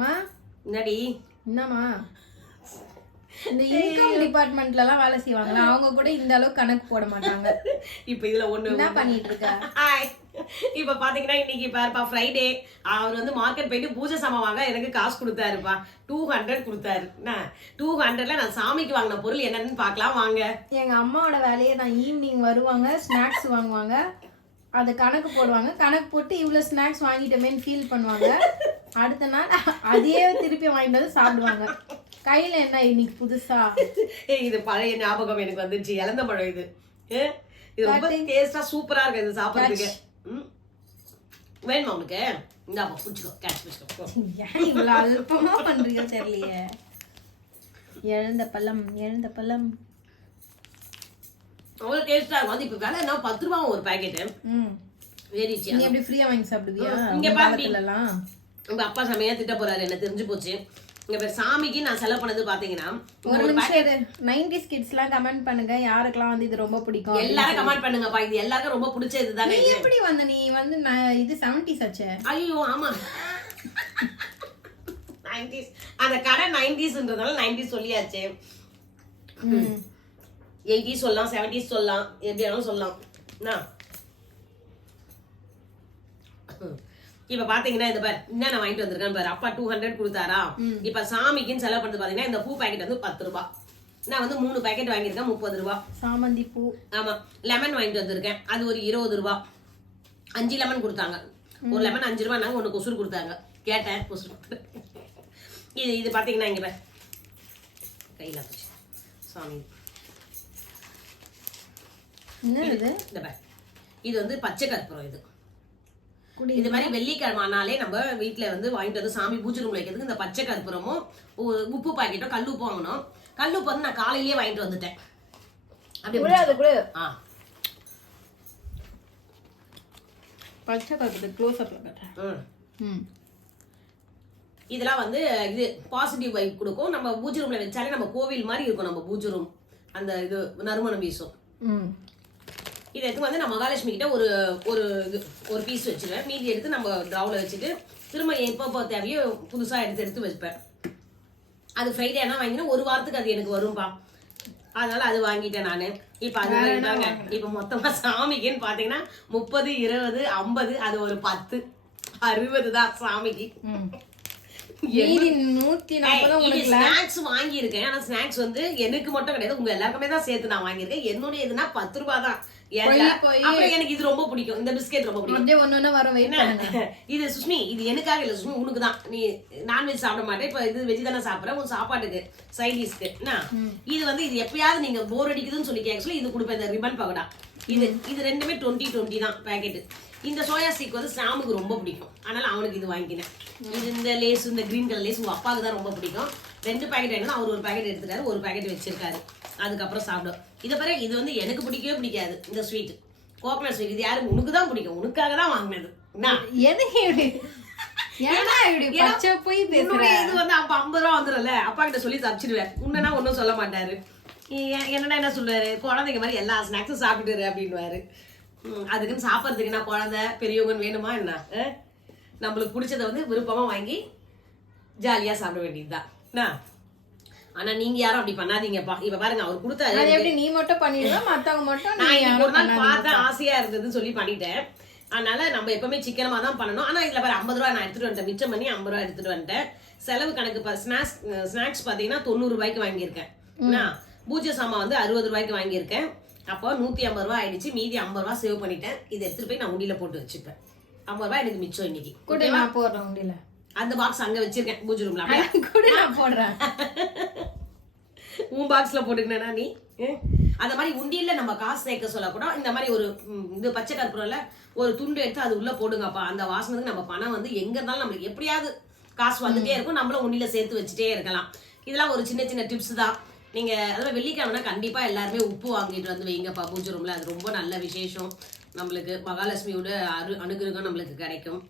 மா? என்னடி? என்னம்மா? இந்த இன்கம் டிபார்ட்மெண்ட்ல எல்லாம் வேலை செய்வாங்களா? அவங்க கூட இந்த அளவுக்கு கணக்கு போட மாட்டாங்க. இப்ப இதுல ஒண்ணு என்ன பண்ணிட்டு இருக்க இப்ப பாத்தீங்கன்னா இன்னைக்கு பாருப்பா ஃப்ரைடே அவர் வந்து மார்க்கெட் போயிட்டு பூஜை சாமான் வாங்க எனக்கு காசு கொடுத்தாருப்பா. டூ ஹண்ட்ரட் கொடுத்தாரு. டூ ஹண்ட்ரட்ல நான் சாமிக்கு வாங்கின பொருள் என்னன்னு பார்க்கலாம் வாங்க. எங்க அம்மாவோட வேலையை நான் ஈவினிங் வருவாங்க ஸ்நாக்ஸ் வாங்குவாங்க. அது கணக்கு போடுவாங்க. கணக்கு போட்டு இவ்வளவு ஸ்நாக்ஸ் வாங்கிட்டோமேன்னு ஃபீல் பண்ணுவாங்க. அடுத்த நாள் அதையே திருப்பி வாங்கிட்டு வந்து சாப்பிடுவாங்க. கையில என்ன இன்னைக்கு புதுசா? ஏய் இது பழைய ஞாபகம் எனக்கு வந்துச்சு இழந்த பழம் இது. இது ரொம்ப டேஸ்டா சூப்பரா இருக்கு இது சாப்பிடுறதுக்கு. வேணுமா உனக்கு? இந்தாப்பா பிடிச்சிக்கோ. கேட்ச் பிடிச்சிக்கோ. ஏன் இவ்வளவு அல்பமா பண்றீங்க தெரியலையே. எழுந்த பழம் எழுந்த பழம். அவ்வளோ டேஸ்டா இருக்கும். அது இப்போ விலை என்ன? பத்து ரூபா ஒரு பாக்கெட்டு ம். ஏறிச்சு நீ எப்படி ஃப்ரீயா வாங்கி சாப்பிடுவியா? இங்க உங்க உங்க அப்பா செமையா திட்ட போறாரு என்ன தெரிஞ்சு போச்சு. இங்க பேர் சாமிக்கு நான் செலவு பண்ணது பாத்தீங்கன்னா ஒரு நிமிஷம் இரு. நைன்டிஸ் கிட்ஸ் எல்லாம் கமெண்ட் பண்ணுங்க யாருக்கெல்லாம் வந்து இது ரொம்ப பிடிக்கும் எல்லாரும் கமெண்ட் பண்ணுங்கப்பா இது எல்லாருக்கும் ரொம்ப பிடிச்சது தானே நீ எப்படி வந்த? நீ வந்து ந- இது செவன்டிஸ் ஆச்சே. ஐயோ ஆமா. நைன்டிஸ். அந்த கடை நைன்டிஸ்ன்றதால நைன்டிஸ் சொல்லியாச்சு. எயிட்டிஸ் சொல்லலாம் செவன்டிஸ் சொல்லலாம் எப்படி வேணாலும் சொல்லலாம். என்ன? இப்ப பாத்தீங்கன்னா இந்த பார் என்ன நான் வாங்கிட்டு வந்திருக்கேன் பாரு. அப்பா டூ ஹண்ட்ரட் கொடுத்தாரா? இப்ப சாமிக்குன்னு செலவு பண்ணது பாத்தீங்கன்னா இந்த பூ பாக்கெட் வந்து பத்து ரூபாய் நான் வந்து மூணு பாக்கெட் வாங்கியிருக்கேன் முப்பது ரூபாய் சாமந்தி பூ. ஆமா லெமன் வாங்கிட்டு வந்திருக்கேன். அது ஒரு இருபது ரூபா. அஞ்சு லெமன் கொடுத்தாங்க. ஒரு லெமன் அஞ்சு ரூபா நாங்க ஒன்று கொசுறு கொடுத்தாங்க. கேட்டேன் கொசுறு. இது இது பாத்தீங்கன்னா இங்க. கையில போச்சு சாமி. என்ன இது. இது வந்து பச்சை கற்பூரம் இது. இது மாதிரி வெள்ளிக்கிழமானாலே நம்ம வீட்ல வந்து வாங்கிட்டு வந்து சாமி பூஜை ரூம்ல வைக்கிறதுக்கு இந்த பச்சை கற்பூரமும் உப்பு பாக்கெட்டும் கல் உப்பு வாங்கணும். கல் உப்பு வந்து நான் காலையிலேயே வாங்கிட்டு வந்துட்டேன். அப்படியே ஆ. பச்சை க்ளோஸ் அப்ல கட்டுறேன். இதெல்லாம் வந்து இது பாசிட்டிவ் வைப் கொடுக்கும். நம்ம பூஜை ரூம்ல வச்சாலே நம்ம கோவில் மாதிரி இருக்கும் நம்ம பூஜை ரூம் அந்த இது நறுமணம் வீசும். ம். இதை எடுத்து வந்து நான் மகாலட்சுமி கிட்ட ஒரு ஒரு ஒரு பீஸ் வச்சிருவேன். மீதி எடுத்து நம்ம ட்ரவுல வச்சுட்டு திரும்ப எப்போ தேவையோ புதுசா எடுத்து எடுத்து வைப்பேன் அது ஃப்ரைடே ஆனால் வாங்கினா ஒரு வாரத்துக்கு அது எனக்கு வரும்பா. அதனால அது வாங்கிட்டேன் நான். இப்போ அது வாங்கிட்டாங்க இப்போ மொத்தமா சாமிக்குன்னு பார்த்தீங்கன்னா முப்பது இருபது ஐம்பது அது ஒரு பத்து அறுபது தான் சாமிக்கு. ஸ்நாக்ஸ் வாங்கியிருக்கேன். ஆனா ஸ்நாக்ஸ் வந்து எனக்கு மட்டும் கிடையாது. உங்க எல்லாருக்குமே தான் சேர்த்து நான் வாங்கியிருக்கேன். என்னுடைய இதுனா பத்து ரூபாய் தான். எனக்கு இது ரொம்ப பிடிக்கும். இந்த பிஸ்கெட் ரொம்ப பிடிக்கும்? இது சுஷ்மி இது எனக்காக இல்ல. சுஷ்மி உனக்கு தான். நீ நான்வெஜ் சாப்பிட மாட்டேன். இப்ப இது வெஜ் தானே சாப்பிடுற உன் சாப்பாட்டுக்கு சைட் டிஷ்க்கு என்ன? இது வந்து இது எப்பயாவது நீங்க போர் அடிக்குதுன்னு சொல்லி கேட்க இது கொடுப்பேன். இந்த ரிபன் பகடா. இது இது ரெண்டுமே டுவெண்ட்டி டுவெண்ட்டி தான் பேக்கெட் இந்த சோயா ஸ்டிக் வந்து சாமுக்கு ரொம்ப பிடிக்கும். அதனால அவனுக்கு இது வாங்கினேன். இது இந்த லேஸ் இந்த கிரீன் கலர் லேஸ் உங்க அப்பாவுக்கு தான் ரொம்ப பிடிக்கும். ரெண்டு பேக்கெட் வேணும் அவர் ஒரு பேக்கெட் எடுத்துட்டாரு. ஒரு பேக்கெட் வச்சிருக்காரு. அதுக்கப்புறம் சாப்பிடும். இதை பிறகு இது வந்து எனக்கு பிடிக்கவே பிடிக்காது இந்த ஸ்வீட் கோகனட் ஸ்வீட் இது யாரும் உனக்கு தான் பிடிக்கும். உனக்காக தான் வாங்கினது. என்ன? எது இப்படி? ஏன்னா இப்படி பச்சை போய் இது வந்து அப்ப ஐம்பது ரூபா வந்துடும்ல அப்பா கிட்ட சொல்லி தப்பிச்சிடுவேன். உன்னனா ஒன்றும் சொல்ல மாட்டாரு. என்னடா என்ன சொல்றாரு குழந்தைங்க மாதிரி எல்லா ஸ்நாக்ஸும் சாப்பிட்டுரு அப்படின்னுவாரு. ம், அதுக்குன்னு சாப்பிட்றதுக்கு நான் குழந்தை பெரியவங்கன்னு வேணுமா என்ன? நம்மளுக்கு பிடிச்சத வந்து விருப்பமா வாங்கி ஜாலியா சாப்பிட வேண்டியதுதான். என்ன? ஆனா நீங்க யாரும் அப்படி பண்ணாதீங்கப்பா. இப்ப பாருங்க அவர் கொடுத்தாரு எப்படி நீ மட்டும் பண்ணிடுவ மத்தவங்க மட்டும் நான் ஒரு நாள் பண்ணாதீங்க. பார்த்தேன் ஆசையா இருந்ததுன்னு சொல்லி பண்ணிட்டேன். அதனால நம்ம எப்பவுமே சிக்கனமா தான் பண்ணணும். ஆனா இதுல பாரு ஐம்பது ரூபா நான் எடுத்துட்டு வந்துட்டேன். மிச்சம் பண்ணி ஐம்பது ரூபா எடுத்துட்டு வந்துட்டேன். செலவு கணக்கு ஸ்நாக்ஸ் ஸ்நாக்ஸ் பாத்தீங்கன்னா தொண்ணூறு ரூபாய்க்கு வாங்கியிருக்கேன்? பூஜை சாமான் வந்து அறுபது ரூபாய்க்கு வாங்கியிருக்கேன். அப்போ நூத்தி ஐம்பது ரூபா ஆயிடுச்சு. மீதி ஐம்பது ரூபா சேவ் பண்ணிட்டேன். இதை எடுத்துட்டு போய் நான் உண்டியில போட்டு வச்சுப்பேன். ஐம்பது ரூபாய் எனக்கு மிச்சம் இன்னைக்கு. கூட நான் போடுறேன் உண்டியில. அந்த பாக்ஸ் அங்க வச்சிருக்கேன். பூஜை ரூம்ல கூட நான் போடுறேன். உன் பாக்ஸ்ல போட்டுக்கினா நீ? அந்த மாதிரி உண்டியல்ல நம்ம காசு சேர்க்க சொல்ல கூட இந்த மாதிரி ஒரு இது பச்சை கற்பூரம்ல ஒரு துண்டு எடுத்து அது உள்ள போடுங்கப்பா. அந்த வாசனத்துக்கு நம்ம பணம் வந்து எங்க இருந்தாலும் நம்மளுக்கு எப்படியாவது காசு வந்துட்டே இருக்கும். நம்மளும் உண்டியில சேர்த்து வச்சுட்டே இருக்கலாம். இதெல்லாம் ஒரு சின்ன சின்ன டிப்ஸ் தான். நீங்க அதாவது வெள்ளிக்கிழமைனா கண்டிப்பா எல்லாருமே உப்பு வாங்கிட்டு வந்து வைங்கப்பா. பூஜை ரூம்ல அது ரொம்ப நல்ல விசேஷம். நம்மளுக்கு மகாலட்சுமியோட அரு அனுகிரகம் நம்மளுக்கு கிடைக்கும்.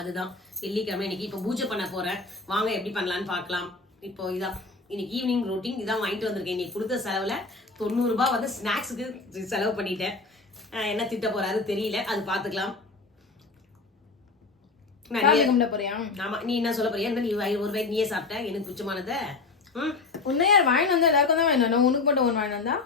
அதுதான். வெள்ளிக்கிழமை இன்னைக்கு. இப்போ பூஜை பண்ண போறேன். வாங்க எப்படி பண்ணலான்னு பார்க்கலாம். இப்போ இதான். இன்னைக்கு ஈவினிங் ரொட்டீன் இதான் வாங்கிட்டு வந்திருக்கேன். இன்னைக்கு கொடுத்த செலவுல தொண்ணூறு ரூபாய் வந்து ஸ்நாக்ஸுக்கு செலவு பண்ணிட்டேன். என்ன திட்ட போறாரு தெரியல. அது பார்த்துக்கலாம். ஆமா நீ என்ன சொல்ல போறியா? நீ ஒரு வயிறு நீயே சாப்பிட்ட? எனக்கு பிடிச்சமானத? ம்? உன்னை யார் வாங்கிட்டு வந்தா? எல்லாருக்கும் தான் வந்தா? உனக்கு மட்டும் ஒன்று வாங்கிட்டு வந்தா?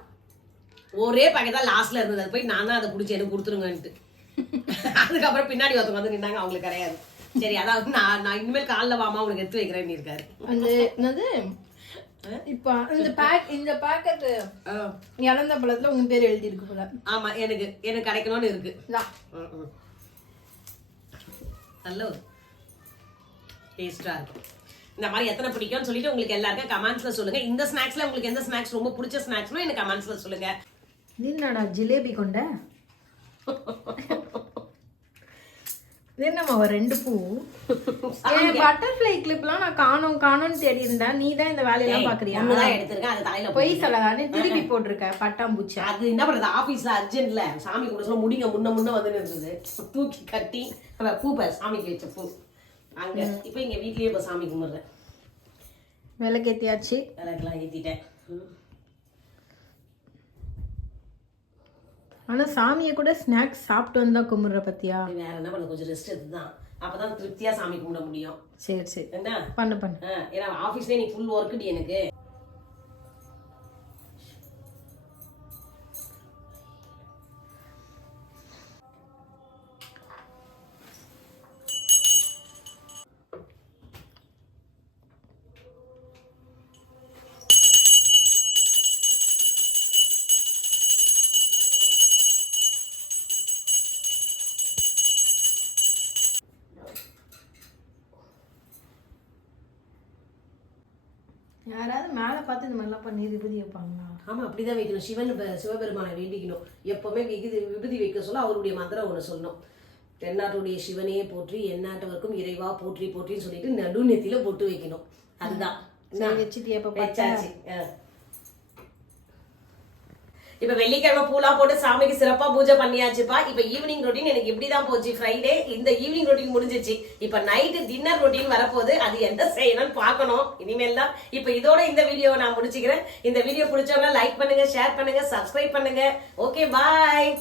ஒரே பாக்கெட் தான் லாஸ்ட்ல இருந்தது. அது போய் நான் தான் அதை பிடிச்சி எனக்கு கொடுத்துருங்கன்ட்டு. அதுக்கப்புறம் பின்னாடி ஒருத்தவங்க வந்து நின்னாங்க. அவங்களுக்கு கிடையாது. சரி அதாவது நான் நான் இனிமேல் காலைல வாமா உனக்கு எடுத்து வைக்கிறேன்னு இருக்காரு அந்த என்னது? இப்போ இந்த பேக் இந்த பேக்கெட் இழந்த பழத்துல உங்க பேர் எழுதி இருக்கு போல. ஆமா எனக்கு எனக்கு கிடைக்கணும்னு இருக்கு. இந்தா. ம், ம். நல்ல ஒரு டேஸ்டா இருக்கும். இந்த மாதிரி எத்தனை பிடிக்கும்னு சொல்லிட்டு உங்களுக்கு எல்லாருக்கும் கமெண்ட்ஸ்ல சொல்லுங்க. இந்த ஸ்நாக்ஸ்ல உங்களுக்கு எந்த ஸ்நாக்ஸ் ரொம்ப பிடிச்ச ஸ்நாக்ஸ்னு எனக்கு கமெண்ட்ஸ்ல சொல்லுங்க. என்னடா ஜிலேபி கொண்ட? என்னம்மா ரெண்டு பூ. என் பட்டர்ஃப்ளை கிளிப்லாம் நான் காணோம் காணோம்னு தேடி இருந்தேன் நீ தான் இந்த வேலையெல்லாம் பாக்குறியா? எடுத்திருக்கேன் அது தலையில பொய் சொல்லாதானே திருப்பி போட்டிருக்க பட்டாம்பூச்சி. அது என்ன பண்றது? ஆபீஸ்ல அர்ஜென்ட்ல சாமி கூட சொல்ல முடிங்க முன்ன முன்ன வந்து இருந்தது. தூக்கி கட்டி பூ பாரு, சாமிக்கு வச்ச பூ. அங்க இப்ப இங்க வீட்லயே இப்ப சாமி கும்பிடுறேன். விளக்கேத்தியாச்சு. விளக்கெல்லாம் ஏத்திட்டேன். ம். ஆனா சாமியை கூட ஸ்நாக்ஸ் சாப்பிட்டு வந்தா கும்பிடுற பத்தியா? வேற என்ன பண்ண கொஞ்சம் ரெஸ்ட் எடுத்துதான். அப்பதான் திருப்தியா சாமி கும்பிட முடியும். சரி சரி. என்ன? பண்ணு பண்ணு. ஏன்னா ஆபீஸ்லயே நீ ஃபுல் ஒர்க்குடி எனக்கு. யாராவது மேல பார்த்து இந்த மாதிரிலாம் பண்ணி விபூதி வைப்பாங்களா? ஆமா அப்படிதான் வைக்கணும். சிவன் சிவபெருமானை வேண்டிக்கணும். எப்பவுமே விகுதி விபூதி வைக்க சொல்ல அவருடைய மந்திரம் ஒண்ணு சொல்லணும். தென்னாட்டுடைய சிவனையே போற்றி எந்நாட்டவர்க்கும் இறைவா போற்றி போற்றின்னு சொல்லிட்டு நடுநெத்தியில பொட்டு வைக்கணும். அதுதான். சரி வச்சுட்டு எப்ப ஆ. இப்ப வெள்ளிக்கிழமை பூலாம் போட்டு சாமிக்கு சிறப்பா பூஜை பண்ணியாச்சுப்பா. இப்ப ஈவினிங் ரொட்டீன் எனக்கு இப்படிதான் போச்சு. ஃப்ரைடே இந்த ஈவினிங் ரொட்டீன் முடிஞ்சிச்சு இப்ப நைட்டு டின்னர் ரொட்டீன் வரப்போகுது. அது என்ன செய்யணும்னு பார்க்கணும். இனிமேல் தான். இப்ப இதோட இந்த வீடியோவை நான் முடிச்சுக்கிறேன். இந்த வீடியோ பிடிச்சவங்க லைக் பண்ணுங்க ஷேர் பண்ணுங்க சப்ஸ்கிரைப் பண்ணுங்க. Okay bye